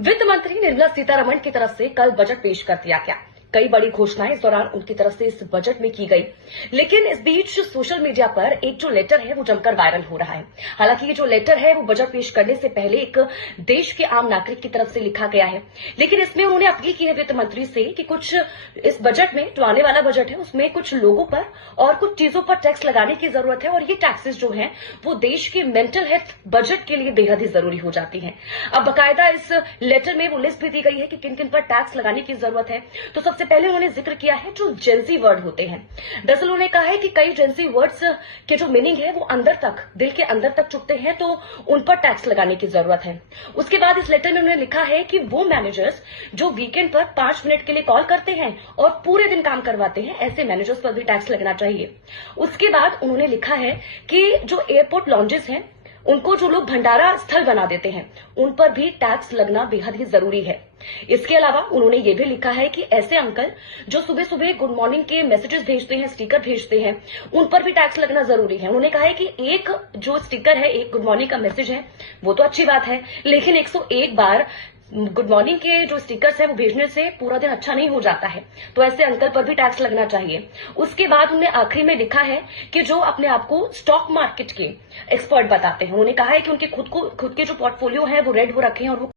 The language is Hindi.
वित्त मंत्री निर्मला सीतारमण की तरफ से कल बजट पेश कर दिया गया। कई बड़ी घोषणाएं इस दौरान उनकी तरफ से इस बजट में की गई, लेकिन इस बीच सोशल मीडिया पर एक जो लेटर है वो जमकर वायरल हो रहा है। हालांकि ये जो लेटर है वो बजट पेश करने से पहले एक देश के आम नागरिक की तरफ से लिखा गया है, लेकिन इसमें उन्होंने अपील की है वित्त मंत्री से कि कुछ इस बजट में जो आने वाला बजट है उसमें कुछ लोगों पर और कुछ चीजों पर टैक्स लगाने की जरूरत है, और ये टैक्सेस जो हैं वो देश की मेंटल हेल्थ बजट के लिए बेहद ही जरूरी हो जाती हैं। अब बाकायदा इस लेटर में वो लिस्ट भी दी गई है कि किन किन पर टैक्स लगाने की जरूरत है। तो सबसे पहले उन्होंने जिक्र किया है जो जेंजी वर्ड होते हैं। दरअसल उन्होंने कहा है कि कई जेंजी वर्ड्स के जो मीनिंग है वो अंदर तक, दिल के अंदर तक चुभते हैं, तो उन पर टैक्स लगाने की जरूरत है। उसके बाद इस लेटर में उन्होंने लिखा है कि वो मैनेजर्स जो वीकेंड पर 5 मिनट के लिए कॉल करते हैं और पूरे दिन काम करवाते हैं, ऐसे मैनेजर्स पर भी टैक्स लगना चाहिए। उसके बाद उन्होंने लिखा है कि जो एयरपोर्ट लॉन्जेस हैं उनको जो लोग भंडारा स्थल बना देते हैं उन पर भी टैक्स लगना बेहद ही जरूरी है। इसके अलावा उन्होंने ये भी लिखा है कि ऐसे अंकल जो सुबह सुबह गुड मॉर्निंग के मैसेजेस भेजते हैं, स्टिकर भेजते हैं, उन पर भी टैक्स लगना जरूरी है। उन्होंने कहा है कि एक जो स्टिकर है, एक गुड मॉर्निंग का मैसेज है, वो तो अच्छी बात है, लेकिन 101 बार गुड मॉर्निंग के जो स्टिकर्स है वो भेजने से पूरा दिन अच्छा नहीं हो जाता है, तो ऐसे अंकल पर भी टैक्स लगना चाहिए। उसके बाद उन्होंने आखिरी में लिखा है कि जो अपने आप को स्टॉक मार्केट के एक्सपर्ट बताते हैं, उन्होंने कहा है कि उनके खुद के जो पोर्टफोलियो है वो रेड हो रखे हैं और वो